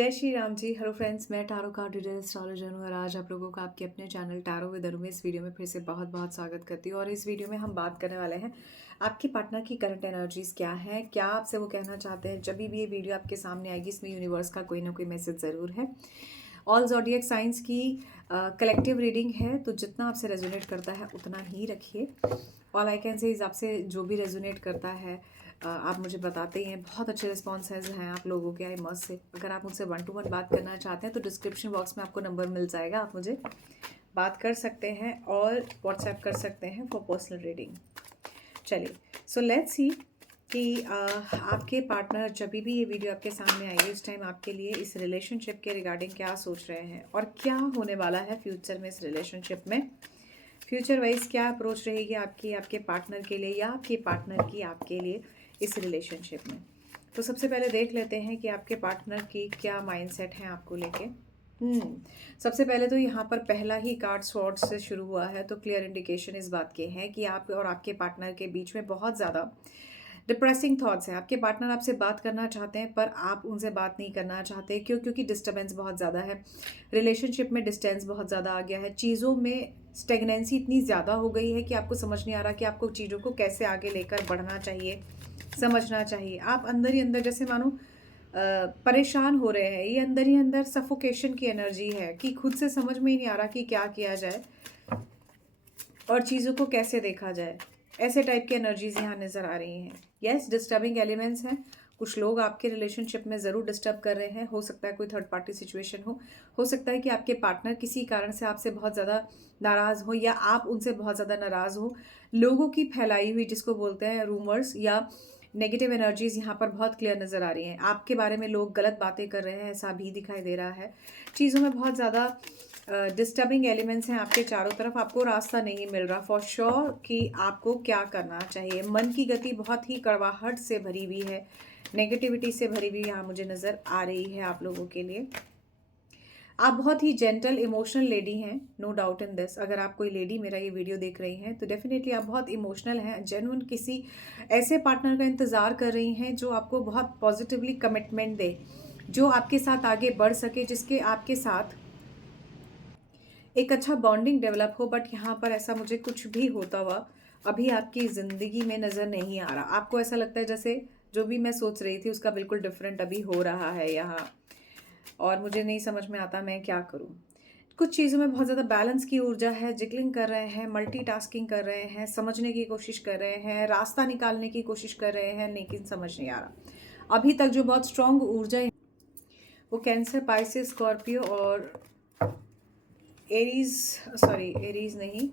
जय Shri Ram ji. Hello friends, मैं tarot card reader astrologer हूँ और आज आप लोगों का आपके अपने चैनल टैरो विद अनु में इस वीडियो में फिर से बहुत बहुत स्वागत करती हूँ। और इस वीडियो में हम बात करने वाले हैं आपके पार्टनर की करंट एनर्जीज क्या है, क्या आपसे वो कहना चाहते हैं। जब भी ये वीडियो आपके सामने आएगी इसमें यूनिवर्स का कोई ना कोई मैसेज ज़रूर है। ऑल ज़ोडिएक साइंस की कलेक्टिव रीडिंग है, तो जितना आपसे रेजोनेट करता है उतना ही रखिए। ऑल आई कैन से आपसे जो भी रेजोनेट करता है आप मुझे बताते ही हैं। बहुत अच्छे रिस्पॉन्सेज हैं आप लोगों के आई मस्ट से। अगर आप मुझसे 1-to-1 बात करना चाहते हैं तो डिस्क्रिप्शन बॉक्स में आपको नंबर मिल जाएगा, आप मुझे बात कर सकते हैं और व्हाट्सएप कर सकते हैं फॉर पर्सनल रीडिंग। चलिए, सो लेट्स सी कि आपके पार्टनर जब भी ये वीडियो आपके सामने आएगी इस टाइम आपके लिए इस रिलेशनशिप के रिगार्डिंग क्या सोच रहे हैं और क्या होने वाला है फ्यूचर में इस रिलेशनशिप में। फ्यूचर वाइज क्या अप्रोच रहेगी आपकी आपके पार्टनर के लिए या आपके पार्टनर की आपके लिए इस रिलेशनशिप में। तो सबसे पहले देख लेते हैं कि आपके पार्टनर की क्या माइंडसेट है आपको लेके। सबसे पहले तो यहाँ पर पहला ही कार्ड स्वॉर्ड्स से शुरू हुआ है, तो क्लियर इंडिकेशन इस बात के हैं कि आप और आपके पार्टनर के बीच में बहुत ज़्यादा डिप्रेसिंग थॉट्स हैं। आपके पार्टनर आपसे बात करना चाहते हैं पर आप उनसे बात नहीं करना चाहते। क्योंकि डिस्टर्बेंस बहुत ज़्यादा है, रिलेशनशिप में डिस्टेंस बहुत ज़्यादा आ गया है, चीज़ों में स्टेगनेंसी इतनी ज़्यादा हो गई है कि आपको समझ नहीं आ रहा कि आपको चीज़ों को कैसे आगे लेकर बढ़ना चाहिए, समझना चाहिए। आप अंदर ही अंदर जैसे मानो परेशान हो रहे हैं। ये अंदर ही अंदर सफोकेशन की एनर्जी है कि खुद से समझ में ही नहीं आ रहा कि क्या किया जाए और चीज़ों को कैसे देखा जाए। ऐसे टाइप की एनर्जीज यहाँ नज़र आ रही हैं। यस, डिस्टर्बिंग एलिमेंट्स हैं। कुछ लोग आपके रिलेशनशिप में ज़रूर डिस्टर्ब कर रहे हैं। हो सकता है कोई थर्ड पार्टी सिचुएशन हो सकता है कि आपके पार्टनर किसी कारण से आपसे बहुत ज़्यादा नाराज़ हो या आप उनसे बहुत ज़्यादा नाराज़ हो। लोगों की फैलाई हुई जिसको बोलते हैं रूमर्स या नेगेटिव एनर्जीज यहाँ पर बहुत क्लियर नज़र आ रही हैं। आपके बारे में लोग गलत बातें कर रहे हैं, ऐसा भी दिखाई दे रहा है। चीज़ों में बहुत ज़्यादा डिस्टर्बिंग एलिमेंट्स हैं आपके चारों तरफ। आपको रास्ता नहीं मिल रहा फॉर श्योर कि आपको क्या करना चाहिए। मन की गति बहुत ही कड़वाहट से भरी हुई है, नेगेटिविटी से भरी हुई यहाँ मुझे नज़र आ रही है आप लोगों के लिए। आप बहुत ही जेंटल इमोशनल लेडी हैं, नो डाउट इन दिस। अगर आप कोई लेडी मेरा ये वीडियो देख रही हैं तो डेफिनेटली आप बहुत इमोशनल हैं, जेन्युइन किसी ऐसे पार्टनर का इंतज़ार कर रही हैं जो आपको बहुत पॉजिटिवली कमिटमेंट दे, जो आपके साथ आगे बढ़ सके, जिसके आपके साथ एक अच्छा बॉन्डिंग डेवलप हो। बट यहाँ पर ऐसा मुझे कुछ भी होता हुआ अभी आपकी ज़िंदगी में नज़र नहीं आ रहा। आपको ऐसा लगता है जैसे जो भी मैं सोच रही थी उसका बिल्कुल डिफरेंट अभी हो रहा है यहाँ, और मुझे नहीं समझ में आता मैं क्या करूँ। कुछ चीज़ों में बहुत ज़्यादा बैलेंस की ऊर्जा है, जिगलिंग कर रहे हैं, मल्टीटास्किंग कर रहे हैं, समझने की कोशिश कर रहे हैं, रास्ता निकालने की कोशिश कर रहे हैं, लेकिन समझ नहीं आ रहा। अभी तक जो बहुत स्ट्रॉन्ग ऊर्जा है वो कैंसर, पाइसेस, स्कॉर्पियो और एरीज, सॉरी एरीज नहीं,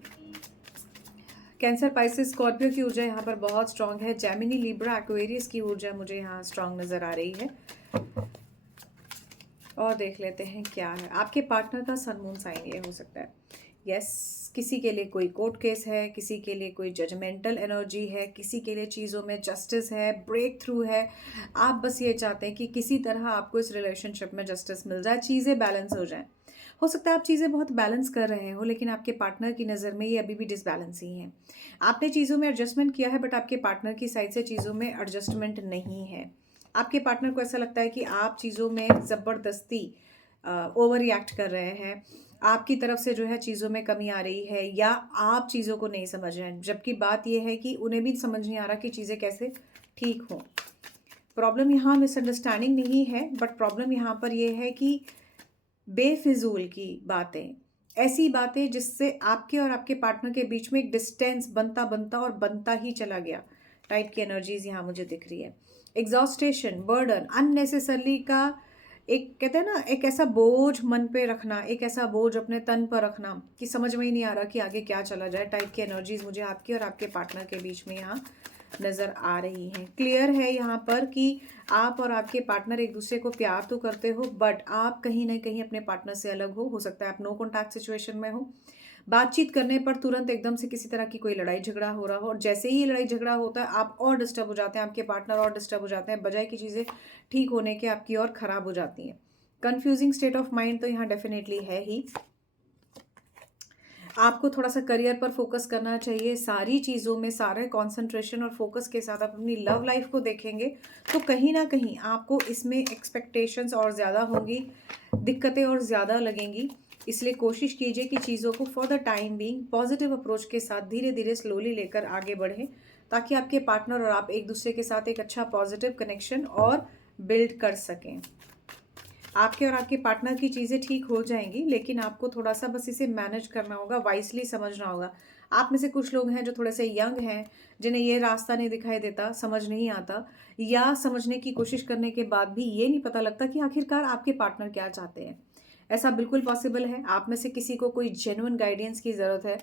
कैंसर, पाइसेस, स्कॉर्पियो की ऊर्जा यहाँ पर बहुत स्ट्रांग है। जेमिनी, लिब्रा, एक्वेरियस की ऊर्जा मुझे यहाँ स्ट्रांग नज़र आ रही है। और देख लेते हैं क्या है आपके पार्टनर का सन मून साइन ये हो सकता है। यस, किसी के लिए कोई कोर्ट केस है, किसी के लिए कोई जजमेंटल एनर्जी है, किसी के लिए चीज़ों में जस्टिस है, ब्रेक थ्रू है। आप बस ये चाहते हैं कि किसी तरह आपको इस रिलेशनशिप में जस्टिस मिल जाए, चीज़ें बैलेंस हो जाएं। हो सकता है आप चीज़ें बहुत बैलेंस कर रहे हो लेकिन आपके पार्टनर की नज़र में ये अभी भी डिसबैलेंस ही है। आपने चीज़ों में एडजस्टमेंट किया है बट आपके पार्टनर की साइड से चीज़ों में एडजस्टमेंट नहीं है। आपके पार्टनर को ऐसा लगता है कि आप चीज़ों में ज़बरदस्ती ओवर रिएक्ट कर रहे हैं, आपकी तरफ से जो है चीज़ों में कमी आ रही है या आप चीज़ों को नहीं समझ रहे हैं। जबकि बात यह है कि उन्हें भी समझ नहीं आ रहा कि चीज़ें कैसे ठीक हों। प्रॉब्लम यहाँ मिसअंडरस्टैंडिंग नहीं है, बट प्रॉब्लम यहाँ पर यह है कि बेफिजूल की बातें, ऐसी बातें जिससे आपके और आपके पार्टनर के बीच में एक डिस्टेंस बनता बनता और बनता ही चला गया टाइप की एनर्जीज यहाँ मुझे दिख रही है। एग्जॉस्टेशन, बर्डन, अननेसेसरली का एक कहते हैं ना, एक ऐसा बोझ मन पे रखना, एक ऐसा बोझ अपने तन पर रखना कि समझ में ही नहीं आ रहा कि आगे क्या चला जाए टाइप की एनर्जीज मुझे आपके और आपके पार्टनर के बीच में यहाँ नज़र आ रही हैं। क्लियर है यहाँ पर कि आप और आपके पार्टनर एक दूसरे को प्यार तो करते हो बट आप कहीं ना कहीं अपने पार्टनर से अलग हो सकता है आप नो कॉन्टैक्ट सिचुएशन में हो। बातचीत करने पर तुरंत एकदम से किसी तरह की कोई लड़ाई झगड़ा हो रहा हो और जैसे ही लड़ाई झगड़ा होता है आप और डिस्टर्ब हो जाते हैं, आपके पार्टनर और डिस्टर्ब हो जाते हैं, बजाय की चीज़ें ठीक होने के आपकी और ख़राब हो जाती हैं। कन्फ्यूजिंग स्टेट ऑफ माइंड तो यहाँ डेफिनेटली है ही। आपको थोड़ा-सा करियर पर फ़ोकस करना चाहिए। सारी चीज़ों में सारे कॉन्सन्ट्रेशन और फ़ोकस के साथ आप अपनी लव लाइफ़ को देखेंगे, तो कहीं न कहीं आपको इसमें एक्सपेक्टेशंस और ज़्यादा होंगी, दिक्कतें और ज़्यादा लगेंगी। इसलिए कोशिश कीजिए कि चीज़ों को for the time being positive approach के साथ धीरे-धीरे स्लोली लेकर आगे बढ़ें, ताकि आपके पार्टनर और आप एक-दूसरे के साथ एक अच्छा पॉज़िटिव कनेक्शन और बिल्ड कर सकें। आपके और आपके पार्टनर की चीज़ें ठीक हो जाएँगी, लेकिन आपको थोड़ा-सा बस इसे मैनेज करना होगा, वाइसली समझना होगा। आप में से कुछ लोग हैं जो थोड़े-से यंग हैं, जिन्हें ये रास्ता नहीं दिखाई देता, समझ नहीं आता, या समझने की कोशिश करने के बाद भी ये नहीं पता लगता कि आखिरकार आपके पार्टनर क्या चाहते हैं। ऐसा बिल्कुल पॉसिबल है। आप में से किसी को कोई जेन्युइन गाइडेंस की ज़रूरत है।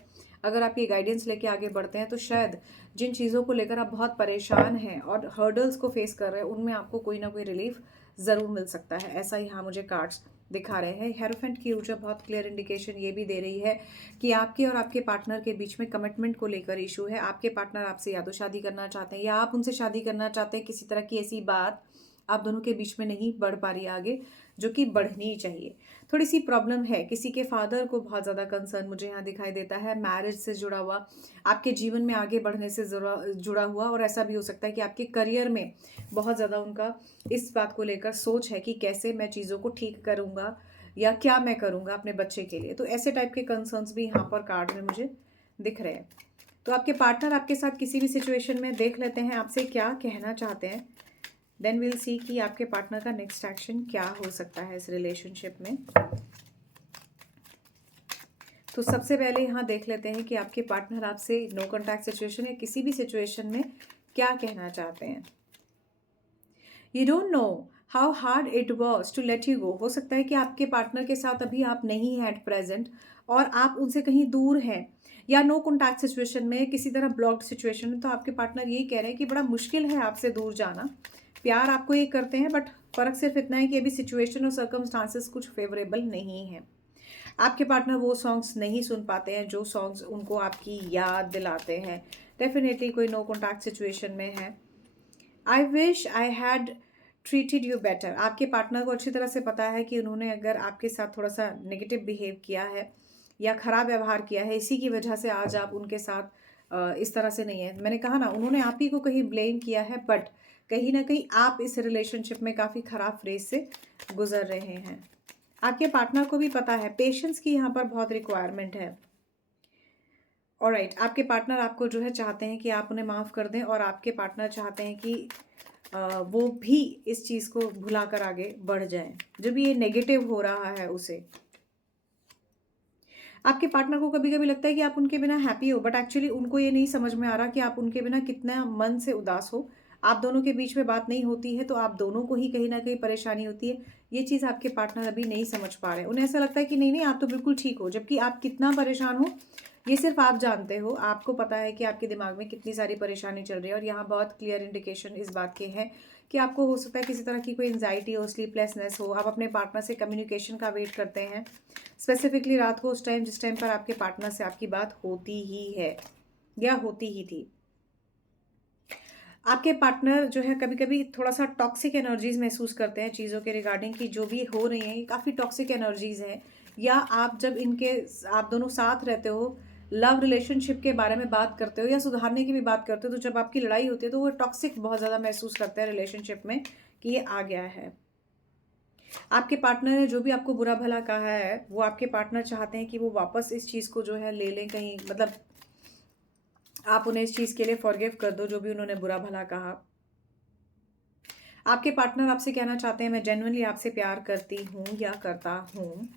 अगर आप ये गाइडेंस लेके आगे बढ़ते हैं, तो शायद जिन चीज़ों को लेकर आप बहुत परेशान हैं और हर्डल्स को फेस कर रहे हैं, उनमें आपको कोई ना कोई रिलीफ ज़रूर मिल सकता है। ऐसा ही हाँ मुझे कार्ड्स दिखा रहे हैं। हेरोफेंट की ऊर्जा बहुत क्लियर इंडिकेशन ये भी दे रही है कि आपके और आपके पार्टनर के बीच में कमिटमेंट को लेकर इशू है। आपके पार्टनर आपसे या तो शादी करना चाहते हैं या आप उनसे शादी करना चाहते हैं। किसी तरह की ऐसी बात आप दोनों के बीच में नहीं बढ़ पा रही है आगे, जो कि बढ़नी चाहिए। थोड़ी सी प्रॉब्लम है, किसी के फादर को बहुत ज़्यादा कंसर्न मुझे यहाँ दिखाई देता है, मैरिज से जुड़ा हुआ, आपके जीवन में आगे बढ़ने से जुड़ा हुआ। और ऐसा भी हो सकता है कि आपके करियर में बहुत ज़्यादा उनका इस बात को लेकर सोच है कि कैसे मैं चीज़ों को ठीक करूँगा या क्या मैं करूँगा अपने बच्चे के लिए। तो ऐसे टाइप के कंसर्न्स भी यहाँ पर कार्ड में मुझे दिख रहे हैं। तो आपके पार्टनर आपके साथ किसी भी सिचुएशन में देख लेते हैं आपसे क्या कहना चाहते हैं। देन विल सी कि आपके पार्टनर का नेक्स्ट एक्शन क्या हो सकता है इस रिलेशनशिप में। तो सबसे पहले यहाँ देख लेते हैं कि आपके पार्टनर आपसे नो कॉन्टैक्ट सिचुएशन या किसी भी सिचुएशन में क्या कहना चाहते हैं। You don't know how hard it was to let you go. हो सकता है कि आपके पार्टनर के साथ अभी आप नहीं हैं एट प्रेजेंट और आप उनसे कहीं दूर हैं, या नो कॉन्टैक्ट सिचुएशन में किसी तरह ब्लॉक्ड सिचुएशन में। तो आपके पार्टनर यही कह रहे हैं कि बड़ा मुश्किल है आपसे दूर जाना। प्यार आपको ये करते हैं, बट फ़र्क सिर्फ इतना है कि अभी सिचुएशन और सर्कमस्टांसेस कुछ फेवरेबल नहीं है। आपके पार्टनर वो सॉन्ग्स नहीं सुन पाते हैं जो सॉन्ग्स उनको आपकी याद दिलाते हैं। डेफिनेटली कोई नो कॉन्टैक्ट सिचुएशन में है। I wish I had treated you better. आपके पार्टनर को अच्छी तरह से पता है कि उन्होंने अगर आपके साथ थोड़ा सा नेगेटिव बिहेव किया है या खराब व्यवहार किया है, इसी की वजह से आज आप उनके साथ इस तरह से नहीं है। मैंने कहा ना, उन्होंने आप ही को कहीं ब्लेम किया है, बट कहीं ना कहीं आप इस रिलेशनशिप में काफ़ी ख़राब फेज से गुजर रहे हैं। आपके पार्टनर को भी पता है, पेशेंस की यहाँ पर बहुत रिक्वायरमेंट है। ऑलराइट, आपके पार्टनर आपको जो है चाहते हैं कि आप उन्हें माफ़ कर दें, और आपके पार्टनर चाहते हैं कि वो भी इस चीज़ को भुलाकर आगे बढ़ जाएं, जो भी ये नेगेटिव हो रहा है उसे। आपके पार्टनर को कभी कभी लगता है कि आप उनके बिना हैप्पी हो, बट एक्चुअली उनको ये नहीं समझ में आ रहा कि आप उनके बिना कितना मन से उदास हो। आप दोनों के बीच में बात नहीं होती है तो आप दोनों को ही कहीं ना कहीं परेशानी होती है। ये चीज़ आपके पार्टनर अभी नहीं समझ पा रहे हैं। उन्हें ऐसा लगता है कि नहीं नहीं, आप तो बिल्कुल ठीक हो, जबकि आप कितना परेशान हो ये सिर्फ आप जानते हो। आपको पता है कि आपके दिमाग में कितनी सारी परेशानी चल रही है, और यहाँ बहुत क्लियर इंडिकेशन इस बात के हैं कि आपको हो सकता है किसी तरह की कोई एंजाइटी हो, स्लीपलेसनेस हो। आप अपने पार्टनर से कम्युनिकेशन का वेट करते हैं, स्पेसिफिकली रात को, उस टाइम जिस टाइम पर आपके पार्टनर से आपकी बात होती ही है या होती ही थी। आपके पार्टनर जो है कभी कभी थोड़ा सा टॉक्सिक एनर्जीज महसूस करते हैं चीज़ों के रिगार्डिंग, की जो भी हो रही हैं ये काफ़ी टॉक्सिक एनर्जीज हैं। या आप जब इनके आप दोनों साथ रहते हो, लव रिलेशनशिप के बारे में बात करते हो या सुधारने की भी बात करते हो, तो जब आपकी लड़ाई होती है तो वो टॉक्सिक बहुत ज़्यादा महसूस करते हैं रिलेशनशिप में कि ये आ गया है। आपके पार्टनर ने जो भी आपको बुरा भला कहा है, वो आपके पार्टनर चाहते हैं कि वो वापस इस चीज़ को जो है ले लें कहीं, मतलब आप उन्हें इस चीज़ के लिए फॉरगिव कर दो जो भी उन्होंने बुरा भला कहा। आपके पार्टनर आपसे कहना चाहते हैं मैं जेन्युइनली आपसे प्यार करती हूँ या करता हूँ।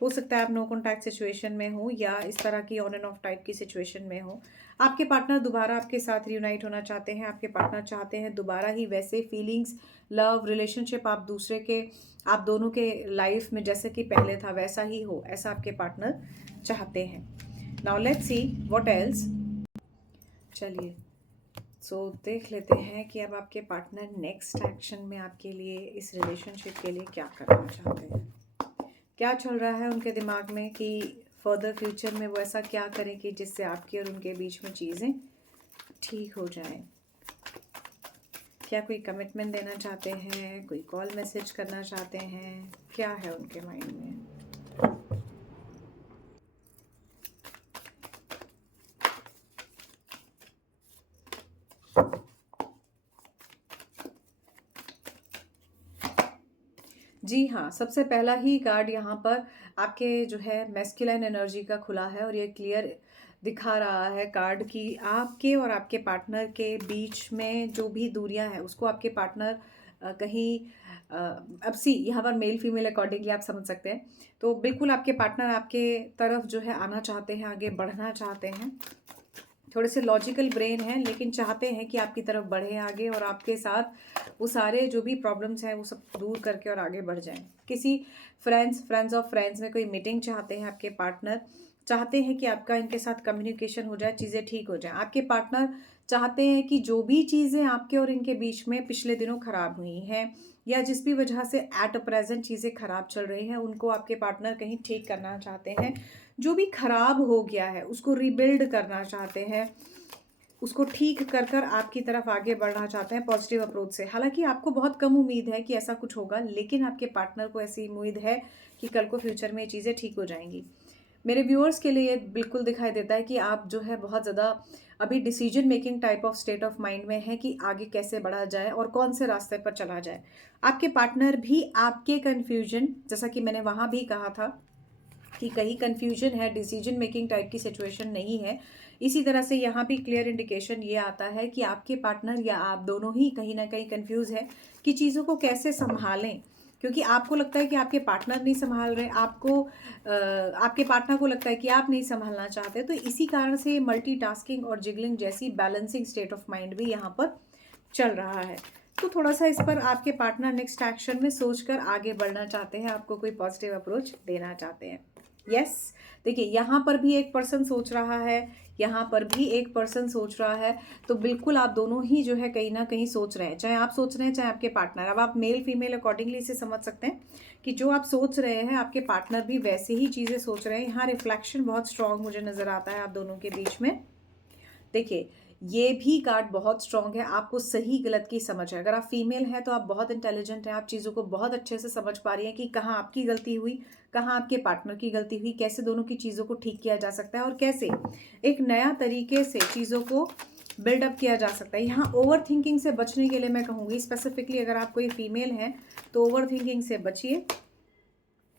हो सकता है आप नो कॉन्टैक्ट सिचुएशन में हो या इस तरह की ऑन एंड ऑफ टाइप की सिचुएशन में हो। आपके पार्टनर दोबारा आपके साथ रियूनाइट होना चाहते हैं। आपके पार्टनर चाहते हैं दोबारा ही वैसे फीलिंग्स, लव रिलेशनशिप आप दूसरे के, आप दोनों के लाइफ में जैसे कि पहले था वैसा ही हो, ऐसा आपके पार्टनर चाहते हैं। Now let's see what else. चलिए देख लेते हैं कि अब आपके पार्टनर नेक्स्ट एक्शन में आपके लिए, इस रिलेशनशिप के लिए क्या करना चाहते हैं। क्या चल रहा है उनके दिमाग में कि फर्दर फ्यूचर में वो ऐसा क्या करें कि जिससे आपकी और उनके बीच में चीज़ें ठीक हो जाएं। क्या कोई कमिटमेंट देना चाहते हैं, कोई कॉल मैसेज करना चाहते हैं, क्या है उनके माइंड में। जी हाँ, सबसे पहला ही कार्ड यहाँ पर आपके जो है मैस्कुलाइन एनर्जी का खुला है और ये क्लियर दिखा रहा है कार्ड कि आपके और आपके पार्टनर के बीच में जो भी दूरियां हैं उसको आपके पार्टनर कहीं अ, अब सी यहाँ पर मेल फीमेल अकॉर्डिंगली आप समझ सकते हैं। तो बिल्कुल आपके पार्टनर आपके तरफ जो है आना चाहते हैं, आगे बढ़ना चाहते हैं। थोड़े से लॉजिकल ब्रेन हैं लेकिन चाहते हैं कि आपकी तरफ बढ़े आगे और आपके साथ वो सारे जो भी प्रॉब्लम्स हैं वो सब दूर करके और आगे बढ़ जाएं। किसी फ्रेंड्स ऑफ फ्रेंड्स में कोई मीटिंग चाहते हैं आपके पार्टनर, चाहते हैं कि आपका इनके साथ कम्युनिकेशन हो जाए, चीज़ें ठीक हो जाएं। आपके पार्टनर चाहते हैं कि जो भी चीज़ें आपके और इनके बीच में पिछले दिनों खराब हुई हैं या जिस भी वजह से एट प्रेजेंट चीज़ें खराब चल रही हैं उनको आपके पार्टनर कहीं ठीक करना चाहते हैं। जो भी खराब हो गया है उसको रिबिल्ड करना चाहते हैं, उसको ठीक कर कर आपकी तरफ आगे बढ़ना चाहते हैं पॉजिटिव अप्रोच से। हालांकि आपको बहुत कम उम्मीद है कि ऐसा कुछ होगा, लेकिन आपके पार्टनर को ऐसी उम्मीद है कि कल को फ्यूचर में ये चीज़ें ठीक हो जाएंगी। मेरे व्यूअर्स के लिए बिल्कुल दिखाई देता है कि आप जो है बहुत ज़्यादा अभी decision making type of state of mind में है कि आगे कैसे बढ़ा जाए और कौन से रास्ते पर चला जाए। आपके पार्टनर भी आपके कन्फ्यूजन, जैसा कि मैंने वहाँ भी कहा था कि कहीं कन्फ्यूजन है, डिसीजन मेकिंग टाइप की सिचुएशन नहीं है, इसी तरह से यहाँ भी क्लियर इंडिकेशन ये आता है कि आपके पार्टनर या आप दोनों ही कहीं ना कहीं कंफ्यूज है कि चीज़ों को कैसे संभालें। क्योंकि आपको लगता है कि आपके पार्टनर नहीं संभाल रहे, आपके पार्टनर को लगता है कि आप नहीं संभालना चाहते। तो इसी कारण से मल्टीटास्किंग और जिगलिंग जैसी बैलेंसिंग स्टेट ऑफ माइंड भी यहाँ पर चल रहा है। तो थोड़ा सा इस पर आपके पार्टनर नेक्स्ट एक्शन में सोचकर आगे बढ़ना चाहते हैं, आपको कोई पॉजिटिव अप्रोच देना चाहते हैं। यस, देखिए यहाँ पर भी एक पर्सन सोच रहा है, यहाँ पर भी एक पर्सन सोच रहा है। तो बिल्कुल आप दोनों ही जो है कहीं ना कहीं सोच रहे हैं, चाहे आप सोच रहे हैं चाहे आपके पार्टनर। अब आप मेल फीमेल अकॉर्डिंगली इसे समझ सकते हैं कि जो आप सोच रहे हैं आपके पार्टनर भी वैसे ही चीज़ें सोच रहे हैं। यहाँ रिफ्लेक्शन बहुत स्ट्रांग मुझे नज़र आता है आप दोनों के बीच में। देखिए ये भी कार्ड बहुत स्ट्रांग है, आपको सही गलत की समझ है। अगर आप फीमेल हैं तो आप बहुत इंटेलिजेंट हैं, आप चीज़ों को बहुत अच्छे से समझ पा रही हैं कि कहाँ आपकी गलती हुई, कहाँ आपके पार्टनर की गलती हुई, कैसे दोनों की चीज़ों को ठीक किया जा सकता है और कैसे एक नया तरीके से चीज़ों को बिल्डअप किया जा सकता है। यहाँ ओवर थिंकिंग से बचने के लिए मैं कहूँगी, स्पेसिफिकली अगर आप कोई फीमेल हैं तो ओवर थिंकिंग से बचिए।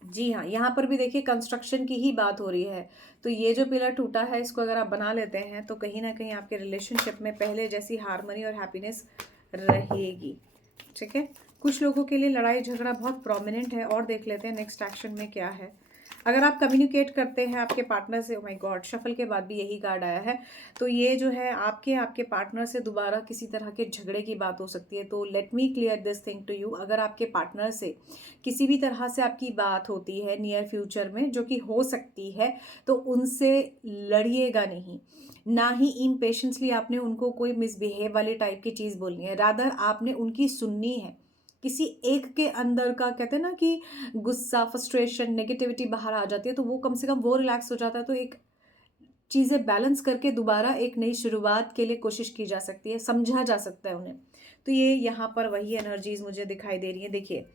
जी हाँ, यहाँ पर भी देखिए कंस्ट्रक्शन की ही बात हो रही है। तो ये जो पिलर टूटा है इसको अगर आप बना लेते हैं तो कहीं ना कहीं आपके रिलेशनशिप में पहले जैसी हार्मनी और हैप्पीनेस रहेगी। ठीक है, कुछ लोगों के लिए लड़ाई झगड़ा बहुत प्रोमिनेंट है। और देख लेते हैं नेक्स्ट एक्शन में क्या है। अगर आप कम्युनिकेट करते हैं आपके पार्टनर से, ओ माय गॉड, शफल के बाद भी यही कार्ड आया है। तो ये जो है आपके आपके पार्टनर से दोबारा किसी तरह के झगड़े की बात हो सकती है। तो let me clear this thing to you, अगर आपके पार्टनर से किसी भी तरह से आपकी बात होती है नियर फ्यूचर में, जो कि हो सकती है, तो उनसे लड़िएगा नहीं। ना ही इम्पेशेंसली आपने उनको कोई मिसबिहेव वाली टाइप की चीज़ बोलनी है, रादर आपने उनकी सुननी है। किसी एक के अंदर का कहते हैं ना कि गुस्सा, फ्रस्ट्रेशन, नेगेटिविटी बाहर आ जाती है, तो वो कम से कम वो रिलैक्स हो जाता है। तो एक चीज़ें बैलेंस करके दोबारा एक नई शुरुआत के लिए कोशिश की जा सकती है, समझा जा सकता है उन्हें। तो ये यहाँ पर वही एनर्जीज मुझे दिखाई दे रही है। देखिए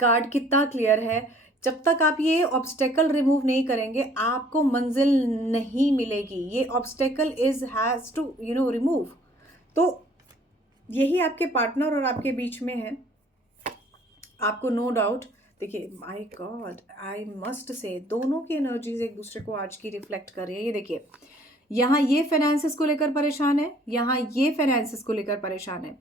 कार्ड कितना क्लियर है, जब तक आप ये ऑब्स्टेकल रिमूव नहीं करेंगे आपको मंजिल नहीं मिलेगी। ये obstacle is has to remove. तो यही आपके पार्टनर और आपके बीच में है, आपको नो डाउट। देखिए my God, I must say दोनों की एनर्जीज एक दूसरे को आज की रिफ्लेक्ट कर रही है। ये देखिए यहाँ ये फाइनेंसेस को लेकर परेशान है, यहाँ ये फाइनेंसेस को लेकर परेशान है।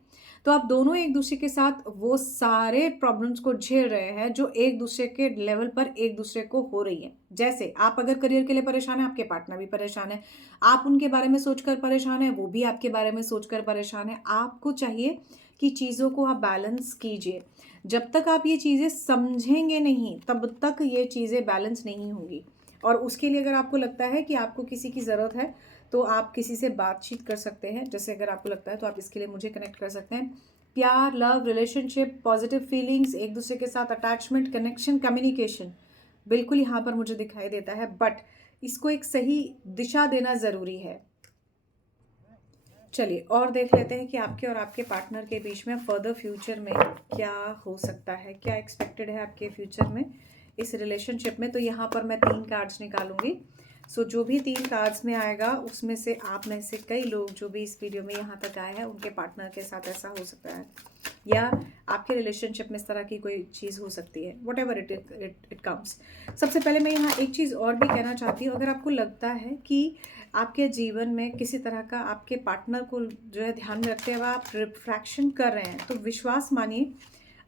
तो आप दोनों एक दूसरे के साथ वो सारे प्रॉब्लम्स को झेल रहे हैं जो एक दूसरे के लेवल पर एक दूसरे को हो रही है। जैसे आप अगर करियर के लिए परेशान है, आपके पार्टनर भी परेशान है, आप उनके बारे में सोचकर परेशान है, वो भी आपके बारे में सोचकर परेशान है। आपको चाहिए कि चीज़ों को आप बैलेंस कीजिए। जब तक आप ये चीज़ें समझेंगे नहीं तब तक ये चीज़ें बैलेंस नहीं होंगी। और उसके लिए अगर आपको लगता है कि आपको किसी की ज़रूरत है तो आप किसी से बातचीत कर सकते हैं। जैसे अगर आपको लगता है तो आप इसके लिए मुझे कनेक्ट कर सकते हैं। प्यार, लव, रिलेशनशिप, पॉजिटिव फीलिंग्स, एक दूसरे के साथ अटैचमेंट, कनेक्शन, कम्युनिकेशन बिल्कुल यहाँ पर मुझे दिखाई देता है, बट इसको एक सही दिशा देना ज़रूरी है। चलिए और देख लेते हैं कि आपके और आपके पार्टनर के बीच में फर्दर फ्यूचर में क्या हो सकता है, क्या एक्सपेक्टेड है आपके फ्यूचर में इस रिलेशनशिप में। तो यहाँ पर मैं 3 कार्ड्स निकालूंगी। सो जो भी 3 कार्ड्स में आएगा उसमें से आप में से कई लोग जो भी इस वीडियो में यहाँ तक आए हैं उनके पार्टनर के साथ ऐसा हो सकता है। या आपके रिलेशनशिप में इस तरह की कोई चीज़ हो सकती है, वट एवर इट कम्स। सबसे पहले मैं यहाँ एक चीज़ और भी कहना चाहती हूँ, अगर आपको लगता है कि आपके जीवन में किसी तरह का आपके पार्टनर को जो है ध्यान में रखते हुए आप रिफ्रैक्शन कर रहे हैं, तो विश्वास मानिए,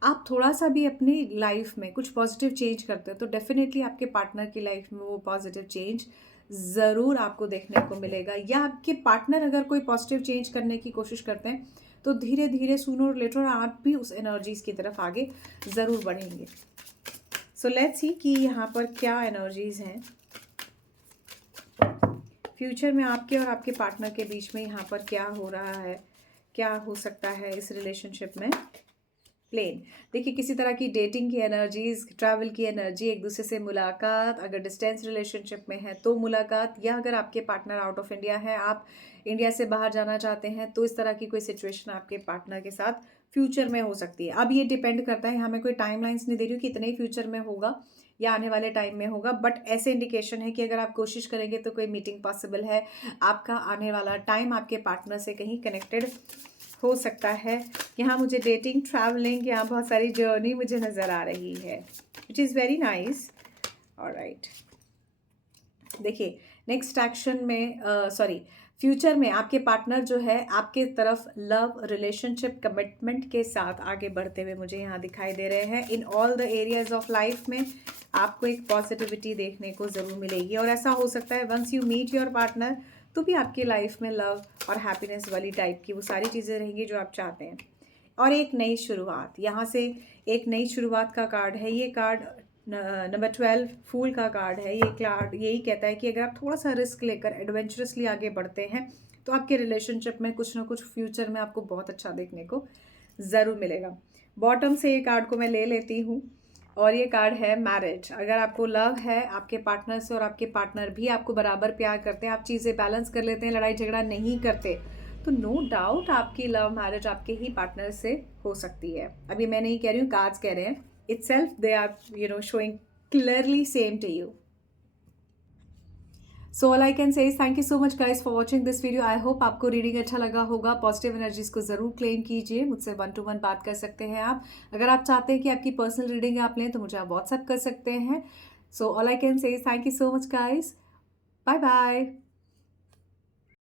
आप थोड़ा सा भी अपनी लाइफ में कुछ पॉजिटिव चेंज करते हैं तो डेफिनेटली आपके पार्टनर की लाइफ में वो पॉजिटिव चेंज ज़रूर आपको देखने को मिलेगा। या आपके पार्टनर अगर कोई पॉजिटिव चेंज करने की कोशिश करते हैं तो धीरे धीरे सूनर और लेटर आप भी उस एनर्जीज़ की तरफ आगे ज़रूर बढ़ेंगे। सो लेट्स सी कि यहाँ पर क्या एनर्जीज़ हैं फ्यूचर में आपके और आपके पार्टनर के बीच में। यहाँ पर क्या हो रहा है, क्या हो सकता है इस रिलेशनशिप में। प्लेन, देखिए किसी तरह की डेटिंग की एनर्जीज, ट्रैवल की एनर्जी, एक दूसरे से मुलाकात, अगर डिस्टेंस रिलेशनशिप में है तो मुलाकात, या अगर आपके पार्टनर आउट ऑफ इंडिया है, आप इंडिया से बाहर जाना चाहते हैं, तो इस तरह की कोई सिचुएशन आपके पार्टनर के साथ फ्यूचर में हो सकती है। अब ये डिपेंड करता है, यहाँ मैं कोई टाइमलाइंस नहीं दे रही हूँ कि इतने ही फ्यूचर में होगा या आने वाले टाइम में होगा, बट ऐसे इंडिकेशन है कि अगर आप कोशिश करेंगे तो कोई मीटिंग पॉसिबल है। आपका आने वाला टाइम आपके पार्टनर से कहीं कनेक्टेड हो सकता है। यहाँ मुझे डेटिंग, ट्रैवलिंग, यहाँ बहुत सारी जर्नी मुझे नज़र आ रही है, which is very nice. Alright, देखिए नेक्स्ट एक्शन में फ्यूचर में आपके पार्टनर जो है आपके तरफ लव, रिलेशनशिप, कमिटमेंट के साथ आगे बढ़ते हुए मुझे यहाँ दिखाई दे रहे हैं। In all the areas of life में आपको एक पॉजिटिविटी देखने को ज़रूर मिलेगी, और ऐसा हो सकता है once you meet your partner तो भी आपकी लाइफ में लव और हैप्पीनेस वाली टाइप की वो सारी चीज़ें रहेंगी जो आप चाहते हैं। और एक नई शुरुआत, यहाँ से एक नई शुरुआत का कार्ड है। ये कार्ड नंबर 12 फूल का कार्ड है। ये कार्ड यही कहता है कि अगर आप थोड़ा सा रिस्क लेकर एडवेंचरसली आगे बढ़ते हैं तो आपके रिलेशनशिप में कुछ ना कुछ फ्यूचर में आपको बहुत अच्छा देखने को ज़रूर मिलेगा। बॉटम से ये कार्ड को मैं ले लेती हूँ, और ये कार्ड है मैरिज। अगर आपको लव है आपके पार्टनर से और आपके पार्टनर भी आपको बराबर प्यार करते हैं, आप चीज़ें बैलेंस कर लेते हैं, लड़ाई झगड़ा नहीं करते, तो नो डाउट आपकी लव मैरिज आपके ही पार्टनर से हो सकती है। अभी मैं नहीं कह रही हूँ, कार्ड्स कह रहे हैं, itself they are showing clearly same to you. So all I can say is thank you so much guys for watching this video. I hope आपको रीडिंग अच्छा लगा होगा। पॉजिटिव एनर्जीज को ज़रूर क्लेम कीजिए, मुझसे 1 to 1 बात कर सकते हैं आप। अगर आप चाहते हैं कि आपकी पर्सनल रीडिंग आप लें तो मुझे आप व्हाट्सएप कर सकते हैं। So all I can say is thank you so much guys. Bye bye.